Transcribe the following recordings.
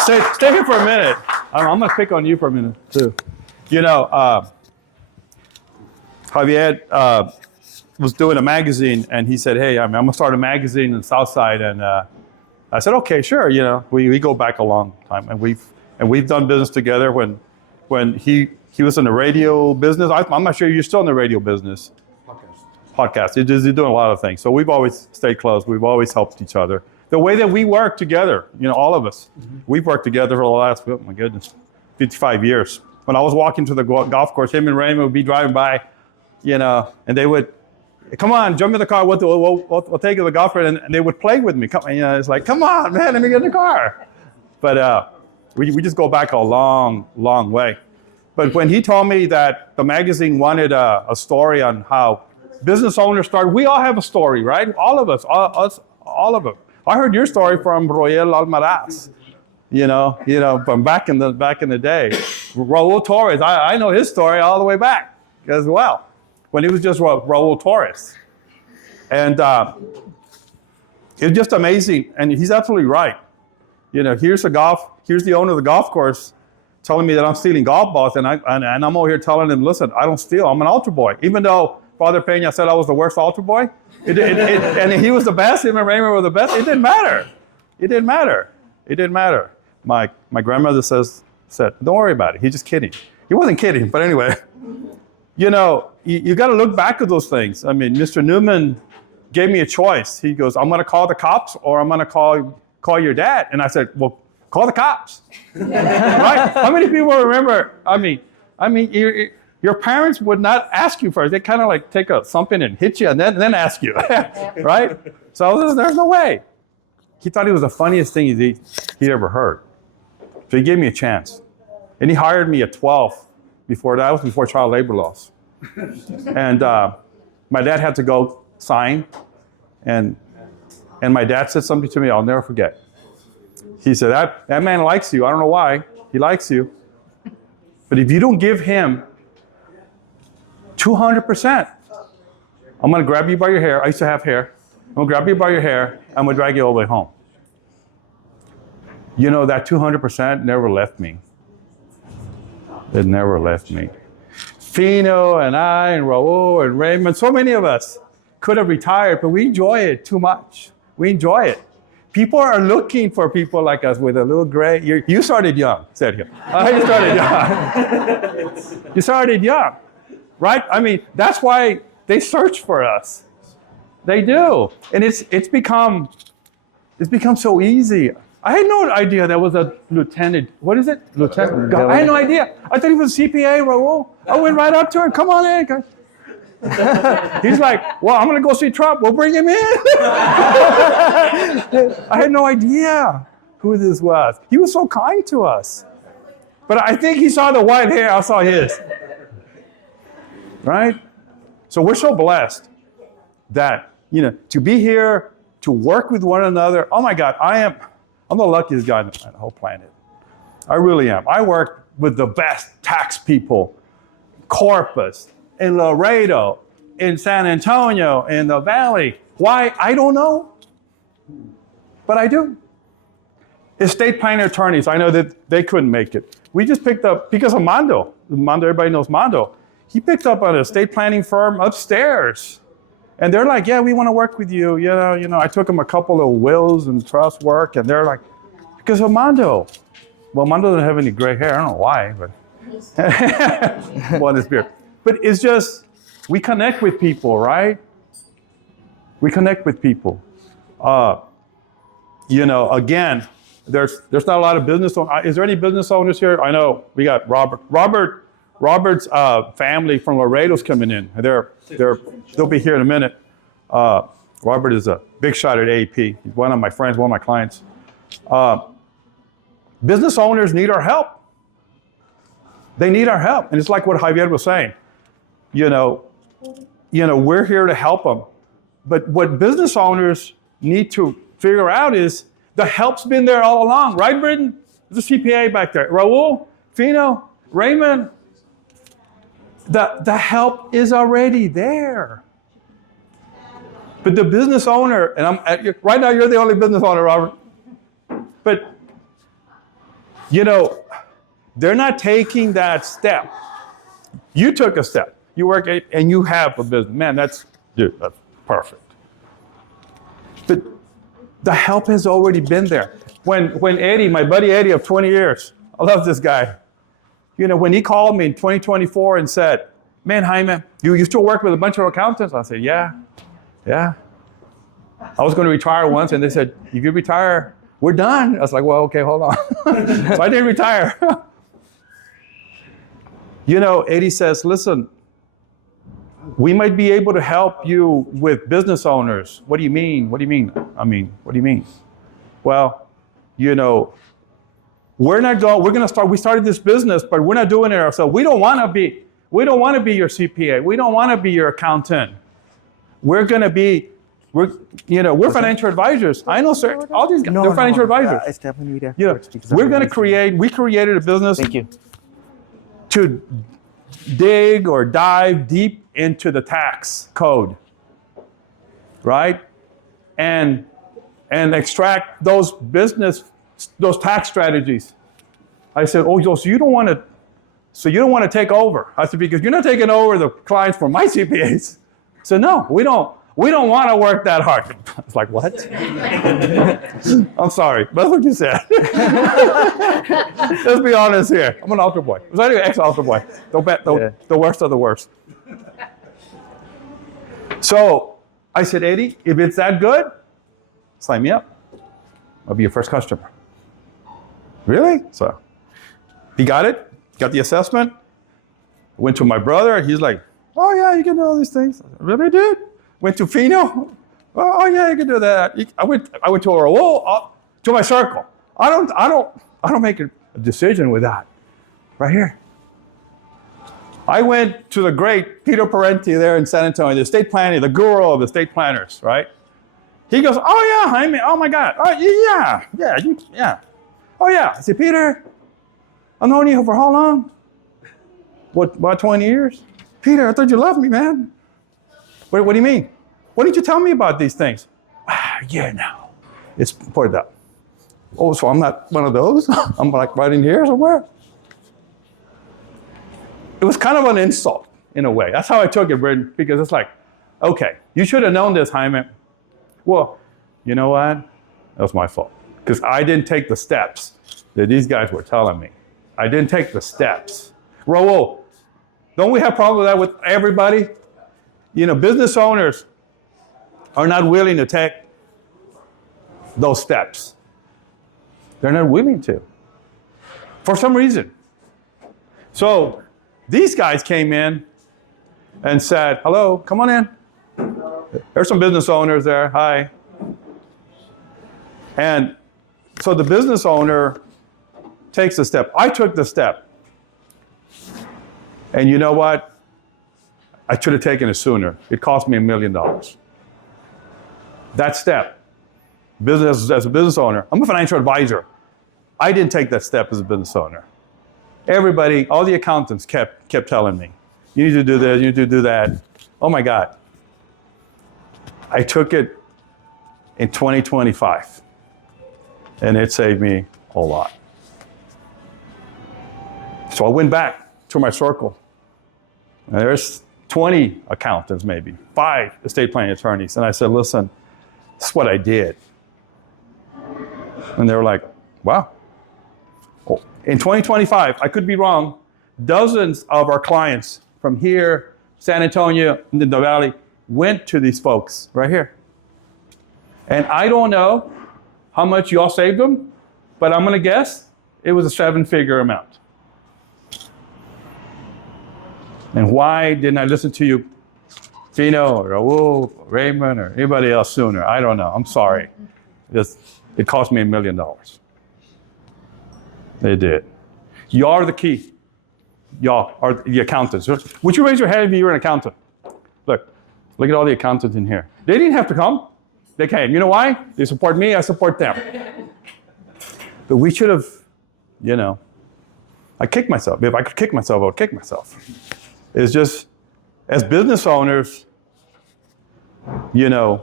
stay here for a minute. I'm going to pick on you for a minute, too. You know, Javier was doing a magazine, and he said, hey, I'm going to start a magazine in the South Side. And I said, okay, sure. You know, we go back a long time, and we've done business together when he was in the radio business. I'm not sure you're still in the radio business. Podcast. He's doing a lot of things. So we've always stayed close. We've always helped each other. The way that we work together, you know, all of us, we've worked together for the last, oh my goodness, 55 years. When I was walking to the golf course, him and Raymond would be driving by, you know, and they would, come on, jump in the car, we'll take you to the golf course, and they would play with me. You know, it's like, come on, man, let me get in the car. But we just go back a long, long way. But when he told me that the magazine wanted a story on how business owners start, we all have a story, right? All of us, all of them. I heard your story from Royel Almaraz, you know, from back in the day. Raul Torres, I know his story all the way back as well, when he was just Raul Torres. And it's just amazing, and he's absolutely right. You know, here's the owner of the golf course telling me that I'm stealing golf balls, and I'm over here telling him, listen, I don't steal, I'm an altar boy. Even though Father Peña said I was the worst altar boy, and he was the best, him and Raymond were the best, it didn't matter. It didn't matter. My grandmother said, don't worry about it, he's just kidding. He wasn't kidding, but anyway. You know, you got to look back at those things. I mean, Mr. Newman gave me a choice. He goes, I'm going to call the cops or I'm going to call your dad. And I said, well, call the cops. Right? How many people remember? I mean, your parents would not ask you first. They kind of like take something and hit you and then ask you, right? So there's no way. He thought it was the funniest thing he'd ever heard. So he gave me a chance. And he hired me at 12. That was before child labor laws. And my dad had to go sign. And my dad said something to me I'll never forget. He said, that man likes you. I don't know why. He likes you. But if you don't give him 200%, I'm going to grab you by your hair. I used to have hair. I'm going to grab you by your hair. I'm going to drag you all the way home. You know, that 200% never left me. It never left me. Fino and I and Raul and Raymond, so many of us could have retired, but we enjoy it too much. We enjoy it. People are looking for people like us with a little gray. You started young, Sergio. You started young. You started young, right? I mean, that's why they search for us. They do, and it's become so easy. I had no idea that was a lieutenant. What is it? Lieutenant? I had no idea. I thought he was a CPA, Raul. I went right up to him. Come on in. He's like, well, I'm going to go see Trump. We'll bring him in. I had no idea who this was. He was so kind to us. But I think he saw the white hair. I saw his. Right? So we're so blessed that, you know, to be here, to work with one another. Oh my God, I'm the luckiest guy on the whole planet. I really am. I work with the best tax people, Corpus, in Laredo, in San Antonio, in the Valley. Why? I don't know, but I do. Estate planning attorneys, I know that they couldn't make it. We just picked up, because of Mondo, everybody knows Mondo. He picked up an estate planning firm upstairs. And they're like, yeah, we want to work with you. You know, I took them a couple of wills and trust work, and they're like, because of Mondo. Well, Mondo doesn't have any gray hair. I don't know why, but well, it's beard. But it's just, we connect with people, right? We connect with people. You know, again, there's not a lot of business owners. Is there any business owners here? I know we got Robert's family from Laredo's coming in. They'll be here in a minute. Robert is a big shot at AP. He's one of my friends, one of my clients. Business owners need our help. They need our help. And it's like what Javier was saying. You know, we're here to help them. But what business owners need to figure out is the help's been there all along. Right, Britton? There's a CPA back there. Raul, Fino, Raymond. The help is already there. But the business owner, and right now you're the only business owner, Robert. But You know, they're not taking that step. You took a step. You work and you have a business. Man, that's perfect. But the help has already been there. When Eddie, my buddy Eddie of 20 years, I love this guy. You know, when he called me in 2024 and said, man, Jaime, you still work with a bunch of accountants? I said, yeah. I was going to retire once, and they said, you could retire. We're done. I was like, well, okay, hold on. So I didn't retire. You know, Eddie says, listen, we might be able to help you with business owners. What do you mean? What do you mean? What do you mean? Well, you know, we started this business, but we're not doing it ourselves. We don't want to be your CPA. We don't want to be your accountant. We're financial advisors. I know, sir. All these guys, they're financial advisors. We created a business. Thank you. To dig or dive deep into the tax code, right? And extract those tax strategies. I said, so you don't want to take over. I said, because you're not taking over the clients for my CPAs. So no, we don't want to work that hard. I was like, what? I'm sorry, but that's what you said. Let's be honest here. I'm an altar boy. I was an ex-altar boy. The worst of the worst. So I said, Eddie, if it's that good, sign me up. I'll be your first customer. Really? So he got it, got the assessment. Went to my brother. He's like, oh yeah, you can do all these things. I really did. Went to Fino. Oh yeah, you can do that. I went to my circle. I don't make a decision with that. Right here. I went to the great Peter Parenti there in San Antonio, the estate planning, the guru of estate planners, right? He goes, oh yeah, Jaime, oh my God. Oh yeah. Oh yeah. I said, Peter, I've known you for how long? What, about 20 years? Peter, I thought you loved me, man. What do you mean? Why didn't you tell me about these things? Yeah, now. It's poured up. Oh, so I'm not one of those? I'm like right in here somewhere? It was kind of an insult in a way. That's how I took it, Britton, because it's like, okay, you should have known this, Jaime. Well, you know what? That was my fault. Because I didn't take the steps that these guys were telling me. I didn't take the steps. Raul, don't we have problems with that with everybody? You know, business owners are not willing to take those steps. They're not willing to, for some reason. So these guys came in and said, hello, come on in. There's some business owners there, hi. And so the business owner takes a step. I took the step. And you know what? I should have taken it sooner. It cost me $1 million. That step, business as a business owner, I'm a financial advisor. I didn't take that step as a business owner. Everybody, all the accountants kept telling me, you need to do this, you need to do that. Oh my God. I took it in 2025, and it saved me a lot. So I went back to my circle, and there's 20 accountants, maybe 5 estate planning attorneys, and I said, listen, this is what I did. And they were like, wow. In 2025, I could be wrong, dozens of our clients from here, San Antonio, and the Valley, went to these folks right here. And I don't know how much y'all saved them, but I'm gonna guess it was a 7-figure amount. And why didn't I listen to you, Fino or Raul, or Raymond, or anybody else sooner? I don't know, I'm sorry. It cost me $1 million. It did. Y'all are the key. Y'all are the accountants. Would you raise your hand if you were an accountant? Look at all the accountants in here. They didn't have to come. They came. You know why? They support me, I support them. But we should have, I kicked myself. If I could kick myself, I would kick myself. It's just, as business owners, we're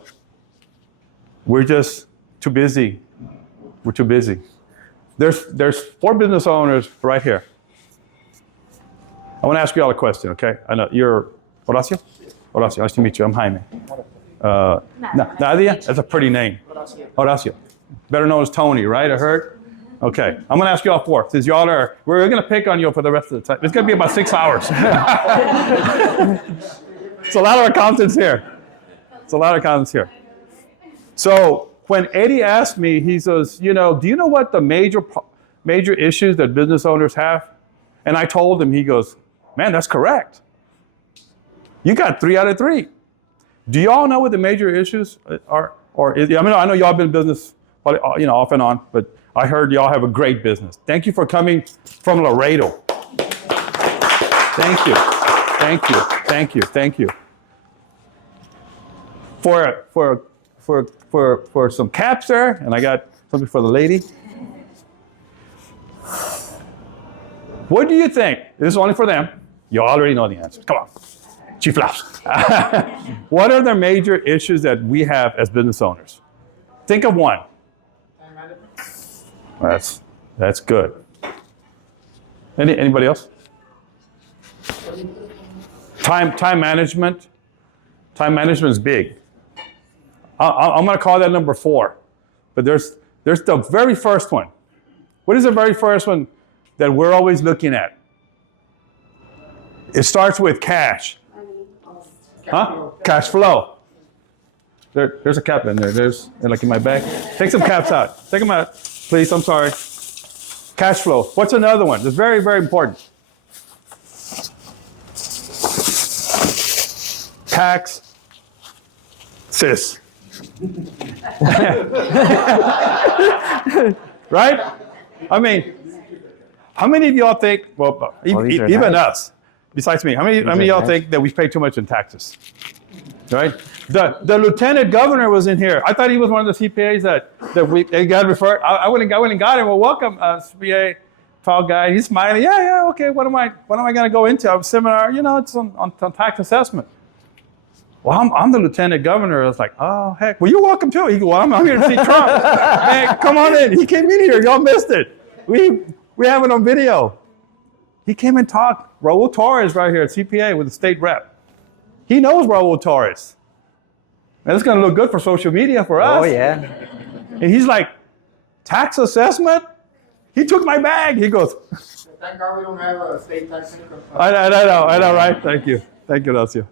just too busy. We're too busy. There's 4 business owners right here. I want to ask you all a question, okay? I know you're Horacio? Horacio, nice to meet you. I'm Jaime. Nadia? That's a pretty name. Horacio. Better known as Tony, right? I heard? Okay. I'm going to ask you all 4. Since y'all we're going to pick on you for the rest of the time. It's going to be about 6 hours. It's a lot of accountants here. So when Eddie asked me, he says, do you know what the major issues that business owners have? And I told him, he goes, man, that's correct. You got 3 out of 3. Do y'all know what the major issues are? I know y'all been in business, off and on, but I heard y'all have a great business. Thank you for coming from Laredo. Thank you. For some caps there, and I got something for the lady. What do you think? This is only for them. You already know the answer. Come on. Chiflados. What are the major issues that we have as business owners? Think of one. That's good. Anybody else? Time management. Time management is big. I'm going to call that number 4. But there's the very first one. What is the very first one that we're always looking at? It starts with cash. Cash flow. There's a cap in there. There's like in my bag. Take some caps out. Take them out, please. I'm sorry. Cash flow. What's another one? That's very, very important. Tax. Sis. Right? I mean, how many of y'all think, even us, besides me, how many of y'all think that we pay too much in taxes? Right? The lieutenant governor was in here. I thought he was one of the CPAs that we got referred. I went and got him. Well, welcome, CPA, tall guy. He's smiling. Yeah, okay. What am I going to go into? A seminar. It's on tax assessment. Well, I'm the lieutenant governor. I was like, oh, heck. Well, you're welcome too. He goes, well, I'm here to see Trump. Man, come on in. He came in here. Y'all missed it. We have it on video. He came and talked. Raul Torres right here at CPA with the state rep. He knows Raul Torres. And it's going to look good for social media for us. Oh, yeah. And he's like, tax assessment? He took my bag. He goes. Thank God we don't have a state tax income. I know, right? Thank you, Horacio.